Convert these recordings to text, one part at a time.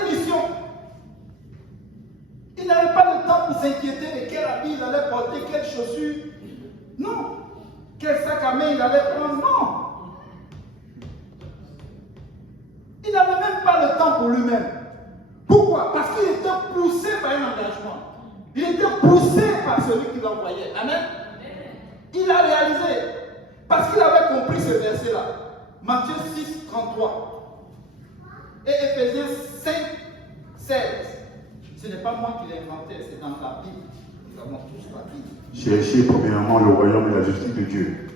une mission. Il n'avait pas le temps pour s'inquiéter de quel habit il allait porter, quelles chaussures. Non. Quel sac à main il allait prendre. Non. Il n'avait même pas le temps pour lui-même. Pourquoi? Parce qu'il était poussé par un engagement. Il était poussé par celui qui l'envoyait. Amen. Il a réalisé. Parce qu'il avait compris ce verset-là. Matthieu 6, 33. Et Éphésiens 5, 16. Ce n'est pas moi qui l'ai inventé, c'est dans la Bible. Nous avons tous la Bible. Cherchez premièrement le royaume et la justice de Dieu.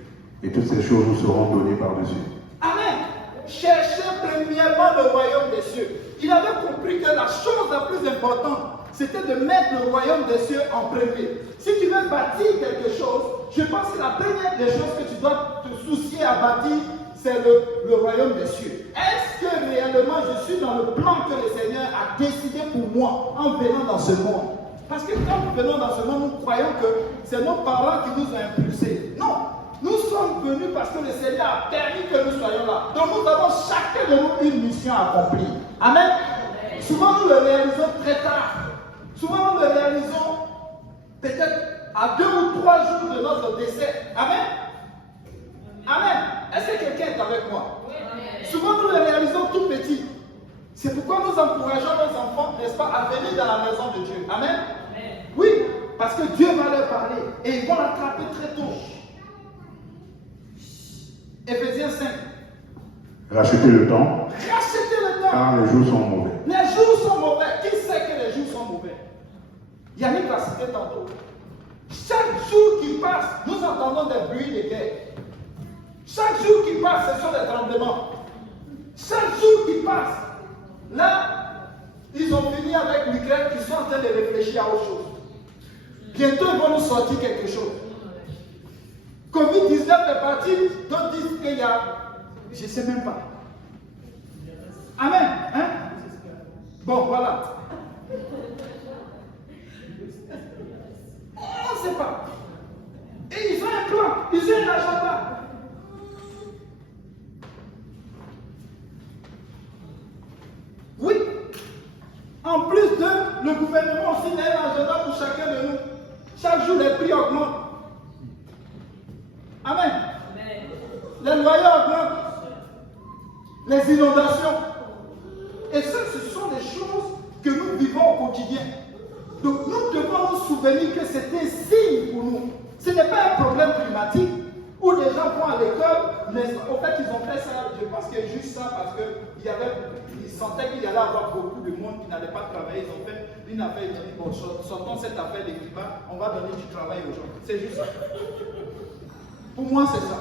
Et toutes ces choses vous seront données par-dessus. Amen. Cherchez premièrement le royaume des cieux. Il avait compris que la chose la plus importante, c'était de mettre le royaume des cieux en premier. Si tu veux bâtir quelque chose, je pense que la première des choses que tu dois te soucier à bâtir, c'est le royaume des cieux. Est-ce que réellement je suis dans le plan que le Seigneur a décidé pour moi en venant dans ce monde? Parce que quand nous venons dans ce monde, nous croyons que c'est nos parents qui nous ont impulsés. Non, nous sommes venus parce que le Seigneur a permis que nous soyons là. Donc nous avons chacun de nous une mission à accomplir. Amen. Souvent nous le réalisons très tard. Souvent nous le réalisons peut-être à 2 ou 3 jours de notre décès. Amen. Amen. Est-ce que quelqu'un est avec moi? Souvent nous le réalisons tout petit. C'est pourquoi nous encourageons nos enfants, n'est-ce pas, à venir dans la maison de Dieu. Amen. Oui, parce que Dieu va leur parler et ils vont l'attraper très tôt. Éphésiens 5. Rachetez le temps. Rachetez le temps. Car les jours sont mauvais. Les jours sont mauvais. Qui sait que les jours sont mauvais? Yannick l'a cité tantôt. Chaque jour qui passe, nous entendons des bruits de guerre. Chaque jour qui passe, ce sont des tremblements. Chaque jour qui passe, là, ils ont fini avec l'Ukraine qui sont en train de réfléchir à autre chose. Bientôt, ils vont nous sortir quelque chose. Covid-19 est parti, d'autres disent qu'il y a. Je ne sais même pas. Amen. Hein? Bon, voilà. On ne sait pas. Et ils ont un plan, ils ont un agenda. Oui. En plus de, le gouvernement aussi a un agenda pour chacun de nous. Chaque jour, les prix augmentent. Amen. Les loyers augmentent. Les inondations. Et ça, ce sont des choses que nous vivons au quotidien. Donc, nous devons nous souvenir que c'est un signe pour nous. Ce n'est pas un problème climatique où les gens vont à l'école, mais au fait, ils ont fait ça, je pense que juste ça, parce qu'ils sentaient qu'il y allait avoir beaucoup de monde qui n'allait pas travailler. Ils ont fait une affaire, ils ont dit, bon, sortons cette affaire de climat, on va donner du travail aux gens. C'est juste ça. Pour moi, c'est ça.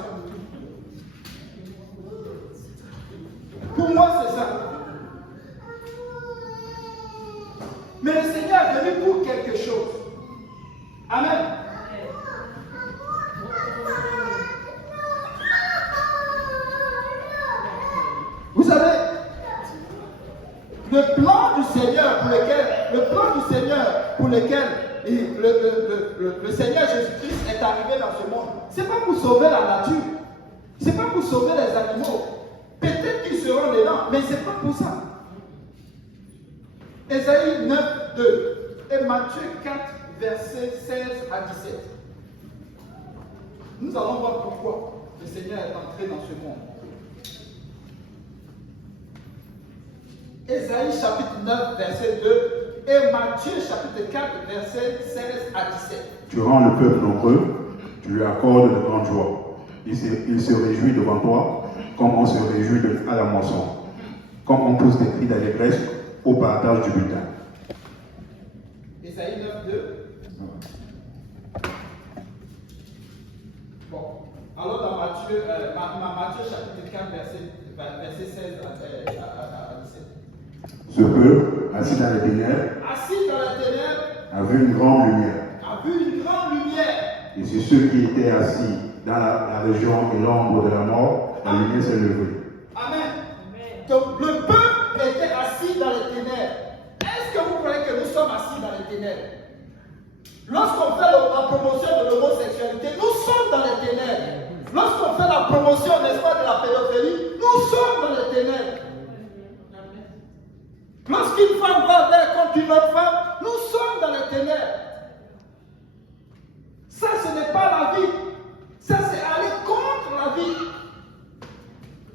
Pour moi, c'est ça. Mais le Seigneur est venu pour quelque chose. Amen. Vous savez, le plan du Seigneur pour lequel le Seigneur Jésus-Christ est arrivé dans ce monde, ce n'est pas pour sauver la nature, ce n'est pas pour sauver les animaux. Peut-être qu'ils seront dedans, mais ce n'est pas pour ça. Ésaïe 9, 2 et Matthieu 4, versets 16 à 17. Nous allons voir pourquoi le Seigneur est entré dans ce monde. Ésaïe chapitre 9, verset 2 et Matthieu chapitre 4, verset 16 à 17. Tu rends le peuple nombreux, tu lui accordes de grandes joies. Il se réjouit devant toi, comme on se réjouit à la moisson, comme on pousse des cris d'allégresse au partage du butin. Ésaïe 9, 2. Bon, alors dans Matthieu chapitre 4, verset 16 à 17. Ce peuple, assis dans les ténèbres, a vu une grande lumière. Et sur ceux qui étaient assis dans la région et l'ombre de la mort, la lumière s'est levée. Amen. Donc le peuple était assis dans les ténèbres. Est-ce que vous croyez que nous sommes assis dans les ténèbres? Lorsqu'on fait la promotion de l'homosexualité, nous sommes dans les ténèbres. Lorsqu'on fait la promotion, n'est-ce pas, de la pédophilie, nous sommes dans les ténèbres. Lorsqu'une femme va contre une autre femme, nous sommes dans les ténèbres. Ça, ce n'est pas la vie. Ça, c'est aller contre la vie.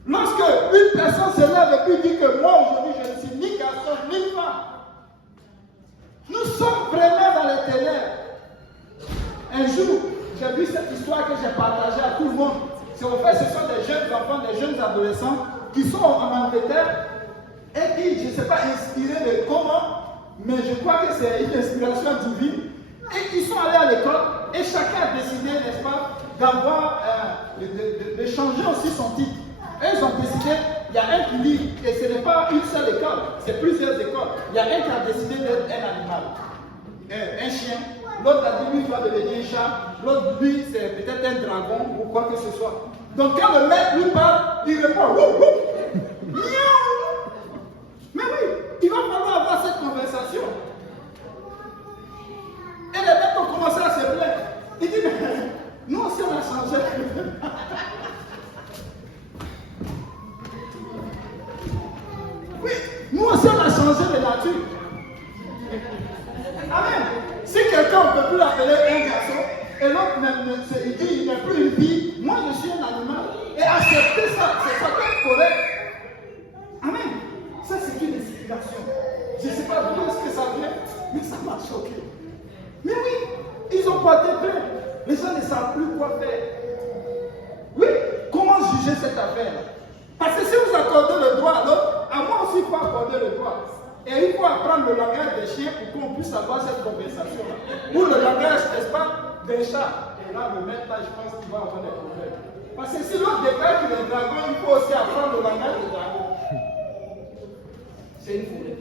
Lorsque une personne se lève et puis dit que moi, aujourd'hui, je ne suis ni garçon, ni femme. Nous sommes vraiment dans les ténèbres. Un jour, j'ai vu cette histoire que j'ai partagée à tout le monde. En fait, ce sont des jeunes enfants, des jeunes adolescents qui sont en Angleterre et qui, je ne sais pas, inspirés de comment, mais je crois que c'est une inspiration divine. Et ils sont allés à l'école et chacun a décidé, n'est-ce pas, d'avoir, de changer aussi son titre. Et ils ont décidé, il y a un qui dit, et ce n'est pas une seule école, c'est plusieurs écoles. Il y a un qui a décidé d'être un animal, un chien. L'autre a dit, lui, il va devenir un chat. L'autre, lui, c'est peut-être un dragon ou quoi que ce soit. Donc, quand le maître lui parle, il répond, wouh, wouh, miaou. Mais oui, il va falloir avoir cette conversation. Et les mecs ont commencé à se plaindre. Il dit, mais nous aussi, on a changé. Oui, nous aussi, on a changé de nature. Amen. Si quelqu'un ne peut plus l'appeler un garçon, et l'autre il dit il n'est plus une fille, moi je suis un animal. Et accepter ça, c'est ça peut être correct. Amen. Ça c'est une inspiration. Je ne sais pas d'où est-ce que ça vient, mais ça m'a choqué. Mais oui, ils ont porté plainte. Les gens ne savent plus quoi faire. Oui, comment juger cette affaire? Parce que si vous accordez le droit à l'autre, à moi aussi il faut accorder le droit. Et il faut apprendre le langage des chiens pour qu'on puisse avoir cette conversation-là. Ou le langage, n'est-ce pas, des chats. Et là, le maître, là, je pense qu'il va avoir des problèmes. Parce que si l'autre déclare qu'il est dragon, il faut aussi apprendre le langage des dragons. C'est une folie.